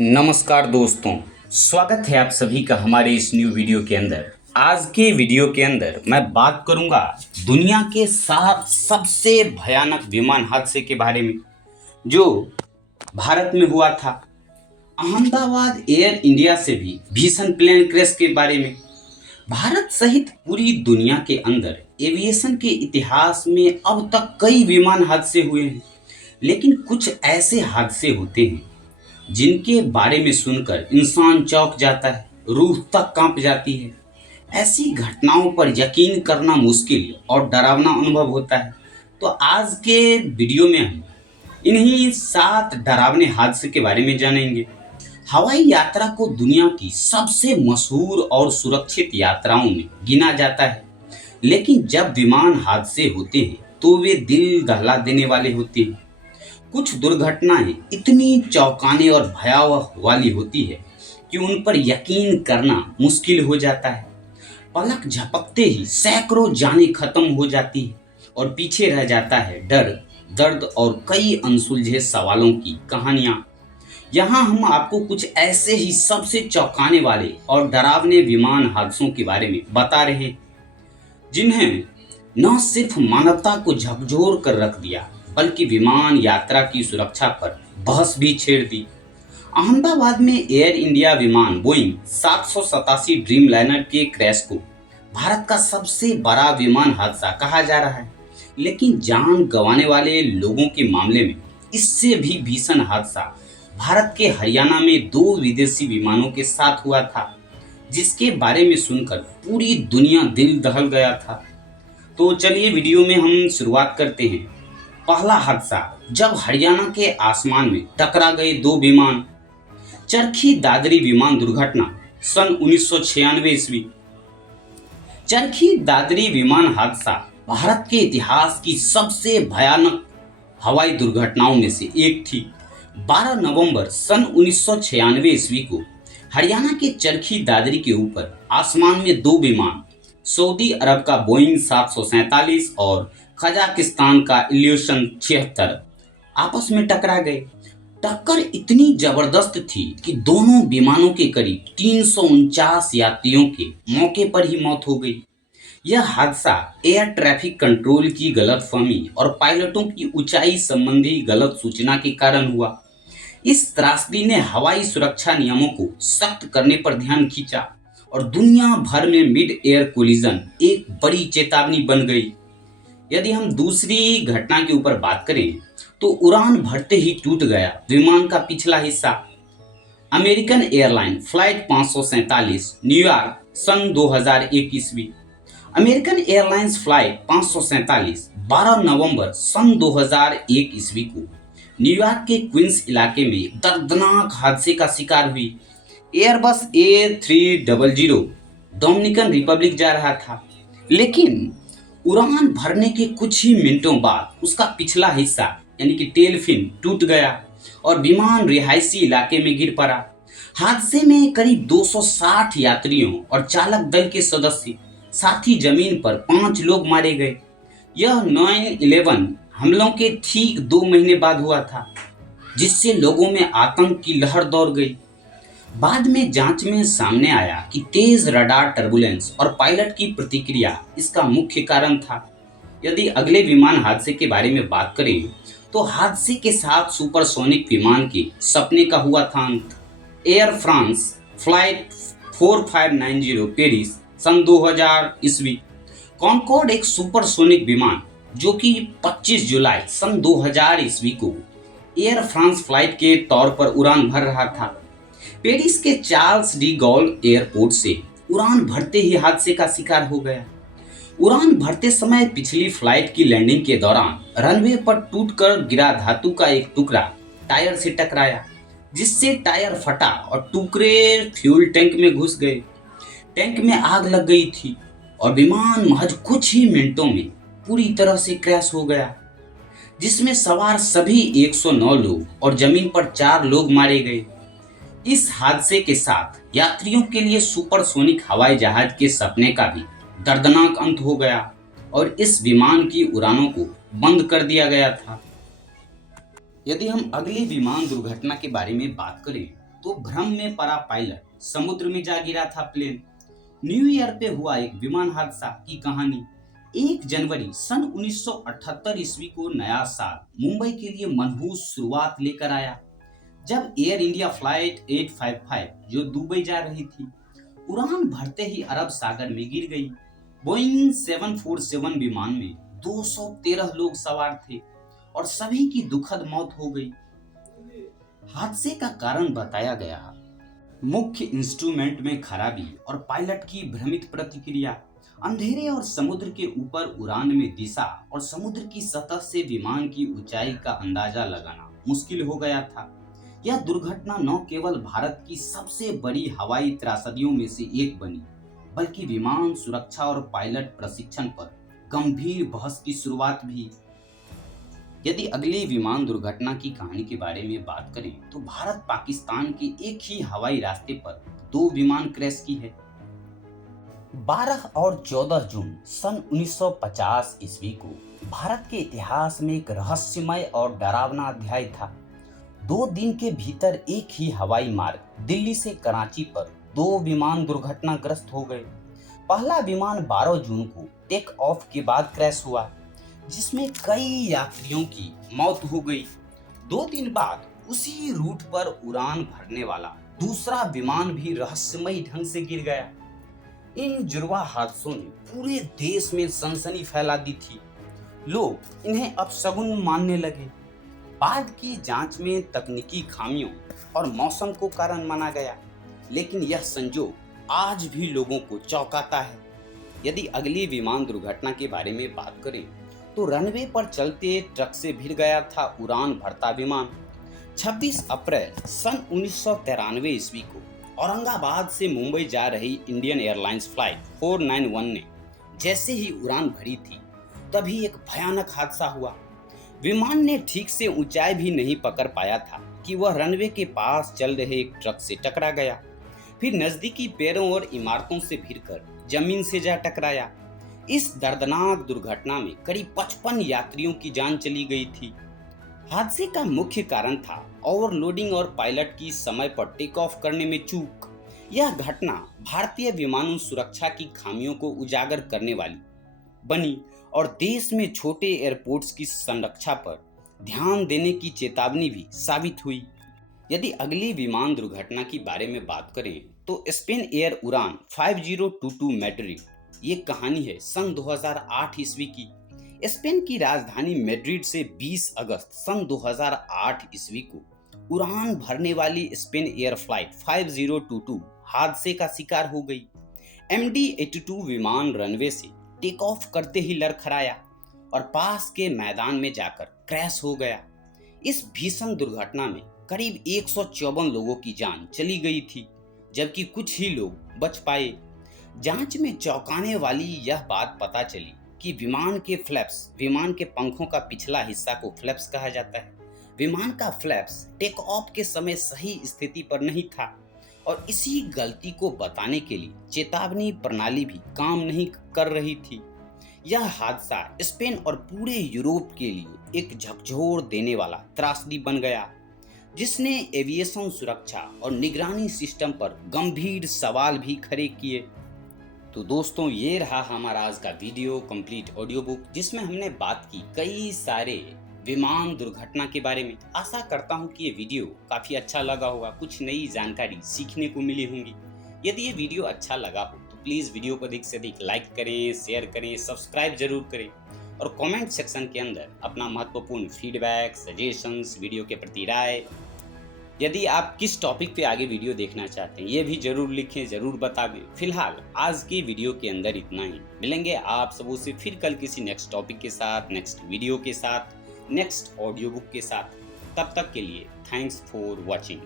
नमस्कार दोस्तों, स्वागत है आप सभी का हमारे इस न्यू वीडियो के अंदर। आज के वीडियो के अंदर मैं बात करूंगा दुनिया के 7 सबसे भयानक विमान हादसे के बारे में जो भारत में हुआ था। अहमदाबाद एयर इंडिया से भी भीषण प्लेन क्रैश के बारे में। भारत सहित पूरी दुनिया के अंदर एविएशन के इतिहास में अब तक कई विमान हादसे हुए हैं, लेकिन कुछ ऐसे हादसे होते हैं जिनके बारे में सुनकर इंसान चौंक जाता है, रूह तक कांप जाती है। ऐसी घटनाओं पर यकीन करना मुश्किल और डरावना अनुभव होता है। तो आज के वीडियो में हम इन्हीं 7 डरावने हादसे के बारे में जानेंगे। हवाई यात्रा को दुनिया की सबसे मशहूर और सुरक्षित यात्राओं में गिना जाता है, लेकिन जब विमान हादसे होते हैं तो वे दिल दहला देने वाले होते हैं। कुछ दुर्घटनाएं इतनी चौंकाने और भयावह वाली होती है कि उन पर यकीन करना मुश्किल हो जाता है। पलक झपकते ही सैकड़ों जानें खत्म हो जाती है और पीछे रह जाता है डर, दर्द और कई अनसुलझे सवालों की कहानियां। यहाँ हम आपको कुछ ऐसे ही सबसे चौंकाने वाले और डरावने विमान हादसों के बारे में बता रहे हैं जिन्हें न सिर्फ मानवता को झकझोर कर रख दिया बल्कि विमान यात्रा की सुरक्षा पर बहस भी छेड़ दी। अहमदाबाद में एयर इंडिया विमान बोइंग 787 ड्रीमलाइनर के क्रैश को भारत का सबसे बड़ा विमान हादसा कहा जा रहा है, लेकिन जान गंवाने वाले लोगों के मामले में इससे भी भीषण हादसा भारत के हरियाणा में 2 विदेशी विमानों के साथ हुआ था, जिसके बारे में सुनकर पूरी दुनिया दिल दहल गया था। तो चलिए वीडियो में हम शुरुआत करते हैं। पहला हादसा, जब हरियाणा के आसमान में टकरा गए 2 विमान। चरखी दादरी विमान दुर्घटना सन 1996 ईस्वी। चरखी दादरी विमान हादसा भारत के इतिहास की सबसे भयानक हवाई दुर्घटनाओं में से एक थी। 12 नवंबर सन 1996 ईस्वी को हरियाणा के चरखी दादरी के ऊपर आसमान में 2 विमान, सऊदी अरब का बोइंग 747 और कजाकिस्तान का इल्यूशन 76 आपस में टकरा गए। टक्कर इतनी जबरदस्त थी कि दोनों विमानों के करीब 349 यात्रियों के मौके पर ही मौत हो गई। यह हादसा एयर ट्रैफिक कंट्रोल की गलतफहमी और पायलटों की ऊंचाई संबंधी गलत सूचना के कारण हुआ। इस त्रासदी ने हवाई सुरक्षा नियमों को सख्त करने पर ध्यान खींचा और दुनिया भर में मिड एयर कोलिजन एक बड़ी चेतावनी बन गई। यदि हम दूसरी घटना के ऊपर बात करें तो उड़ान भरते ही टूट गया विमान का पिछला हिस्सा। अमेरिकन एयरलाइन फ्लाइट 547 न्यूयॉर्क सन 2001 ईस्वी। अमेरिकन एयरलाइंस फ्लाइट 547 12 नवंबर सन 2001 ईस्वी को न्यूयॉर्क के क्वींस इलाके में दर्दनाक हादसे का शिकार हुई। एयरबस A300 डोमिनिकन रिपब्लिक जा रहा था, लेकिन उड़ान भरने के कुछ ही मिनटों बाद उसका पिछला हिस्सा यानी कि टेल फिन टूट गया और विमान रिहायशी इलाके में गिर पड़ा। हादसे में करीब 260 यात्रियों और चालक दल के सदस्य, साथ ही जमीन पर 5 लोग मारे गए। यह 9/11 हमलों के ठीक 2 महीने बाद हुआ था, जिससे लोगों में आतंक की लहर दौड़ गई। बाद में जांच में सामने आया कि तेज रडार टर्बुलेंस और पायलट की प्रतिक्रिया इसका मुख्य कारण था। यदि अगले विमान हादसे के बारे में बात करें तो हादसे के साथ सुपरसोनिक विमान के सपने का हुआ था अंत। एयर फ्रांस फ्लाइट 4590 पेरिस सन 2000 ईस्वी। कॉन्कॉर्ड एक सुपरसोनिक विमान जो कि 25 जुलाई सन 2000 ईस्वी को एयर फ्रांस फ्लाइट के तौर पर उड़ान भर रहा था। पेरिस के चार्ल्स डी गॉल एयरपोर्ट से उड़ान भरते ही हादसे का शिकार हो गया। उड़ान भरते समय पिछली फ्लाइट की लैंडिंग के दौरान रनवे पर टूटकर गिरा धातु का एक टुकड़ा टायर से टकराया, जिससे टायर फटा और टुकड़े फ्यूल टैंक में घुस गए। टैंक में आग लग गई थी और विमान महज कुछ ही मिनटों में पूरी तरह से क्रैश हो गया, जिसमें सवार सभी 109 लोग और जमीन पर 4 लोग मारे गए। इस हादसे के साथ यात्रियों के लिए सुपरसोनिक हवाई जहाज के सपने का भी दर्दनाक अंत हो गया और इस विमान की उड़ानों को बंद कर दिया गया था। यदि हम अगली विमान दुर्घटना के बारे में बात करें तो भ्रम में पड़ा पायलट, समुद्र में जा गिरा था प्लेन। न्यू ईयर पे हुआ एक विमान हादसा की कहानी। 1 जनवरी सन 1978 ईस्वी को नया साल मुंबई के लिए मनहूस शुरुआत लेकर आया, जब एयर इंडिया फ्लाइट 855 जो दुबई जा रही थी, उड़ान भरते ही अरब सागर में गिर गई। बोइंग 747 विमान में 213 लोग सवार थे और सभी की दुखद मौत हो गई। हादसे का कारण बताया गया मुख्य इंस्ट्रूमेंट में खराबी और पायलट की भ्रमित प्रतिक्रिया। अंधेरे और समुद्र के ऊपर उड़ान में दिशा और समुद्र की सतह से विमान की ऊंचाई का अंदाजा लगाना मुश्किल हो गया था। यह दुर्घटना न केवल भारत की सबसे बड़ी हवाई त्रासदियों में से एक बनी, बल्कि विमान सुरक्षा और पायलट प्रशिक्षण पर गंभीर बहस की शुरुआत भी। यदि अगली विमान दुर्घटना की कहानी के बारे में बात करें तो भारत पाकिस्तान के एक ही हवाई रास्ते पर 2 विमान क्रैश की है। 12 और 14 जून सन 1950 ईस्वी को भारत के इतिहास में एक रहस्यमय और डरावना अध्याय था। 2 दिन के भीतर एक ही हवाई मार्ग दिल्ली से कराची पर 2 विमान दुर्घटनाग्रस्त हो गए। पहला विमान 12 जून को टेक ऑफ के बाद क्रैश हुआ, जिसमें कई यात्रियों की मौत हो गई। 2 दिन बाद उसी रूट पर उड़ान भरने वाला दूसरा विमान भी रहस्यमयी ढंग से गिर गया। इन जुड़वा हादसों ने पूरे देश में सनसनी फैला दी थी। लोग इन्हें अपशगुन मानने लगे। बाद की जांच में तकनीकी खामियों और मौसम को कारण माना गया, लेकिन यह संजोग आज भी लोगों को चौंकाता है। यदि अगली विमान दुर्घटना के बारे में बात करें तो रनवे पर चलते ट्रक से भिड़ गया था उड़ान भरता विमान। 26 अप्रैल सन 1993 ईस्वी को औरंगाबाद से मुंबई जा रही इंडियन एयरलाइंस फ्लाइट 491 ने जैसे ही उड़ान भरी थी, तभी एक भयानक हादसा हुआ। विमान ने ठीक से ऊंचाई भी नहीं पकड़ पाया था कि वह रनवे के पास चल रहे एक ट्रक से टकरा गया, फिर नजदीकी पेड़ों और इमारतों से भिड़कर जमीन से जा टकराया। इस दर्दनाक दुर्घटना में करीब 55 यात्रियों की जान चली गई थी। हादसे का मुख्य कारण था ओवरलोडिंग और पायलट की समय पर टेक ऑफ करने में चूक। यह घटना भारतीय विमानन सुरक्षा की खामियों को उजागर करने वाली बनी और देश में छोटे एयरपोर्ट्स की संरक्षा पर ध्यान देने की चेतावनी भी साबित हुई। यदि अगली विमान दुर्घटना के बारे में बात करें तो स्पेन एयर उड़ान 5022 मैड्रिड, ये कहानी है सन 2008 ईस्वी की। स्पेन की राजधानी मैड्रिड से 20 अगस्त सन 2008 ईस्वी को उड़ान भरने वाली स्पेन एयर फ्लाइट 5022 हादसे का शिकार हो गई। MD-82 विमान रनवे से टेक ऑफ करते ही लड़खड़ाया और पास के मैदान में जाकर क्रैश हो गया। इस भीषण दुर्घटना में करीब 154 लोगों की जान चली गई थी, जबकि कुछ ही लोग बच पाए। जांच में चौंकाने वाली यह बात पता चली कि विमान के फ्लैप्स, विमान के पंखों का पिछला हिस्सा को फ्लैप्स कहा जाता है, विमान का फ्लैप्स टेक ऑफ के समय सही स्थिति पर नहीं था और इसी गलती को बताने के लिए चेतावनी प्रणाली भी काम नहीं कर रही थी। यह हादसा स्पेन और पूरे यूरोप के लिए एक झकझोर देने वाला त्रासदी बन गया, जिसने एविएशन सुरक्षा और निगरानी सिस्टम पर गंभीर सवाल भी खड़े किए। तो दोस्तों, ये रहा हमारा आज का वीडियो कंप्लीट ऑडियो बुक, जिसमें हमने बात की कई सारे विमान दुर्घटना के बारे में। आशा करता हूँ कि ये वीडियो काफ़ी अच्छा लगा होगा, कुछ नई जानकारी सीखने को मिली होंगी। यदि ये वीडियो अच्छा लगा हो तो प्लीज़ वीडियो को अधिक से अधिक लाइक करें, शेयर करें, सब्सक्राइब जरूर करें और कमेंट सेक्शन के अंदर अपना महत्वपूर्ण फीडबैक, सजेशंस, वीडियो के प्रति राय, यदि आप किस टॉपिक पे आगे वीडियो देखना चाहते हैं ये भी जरूर लिखें, जरूर बता दें। फिलहाल आज के वीडियो के अंदर इतना ही। मिलेंगे आप सबों से फिर कल किसी नेक्स्ट टॉपिक के साथ, नेक्स्ट वीडियो के साथ, नेक्स्ट ऑडियो बुक के साथ। तब तक के लिए थैंक्स फॉर वॉचिंग।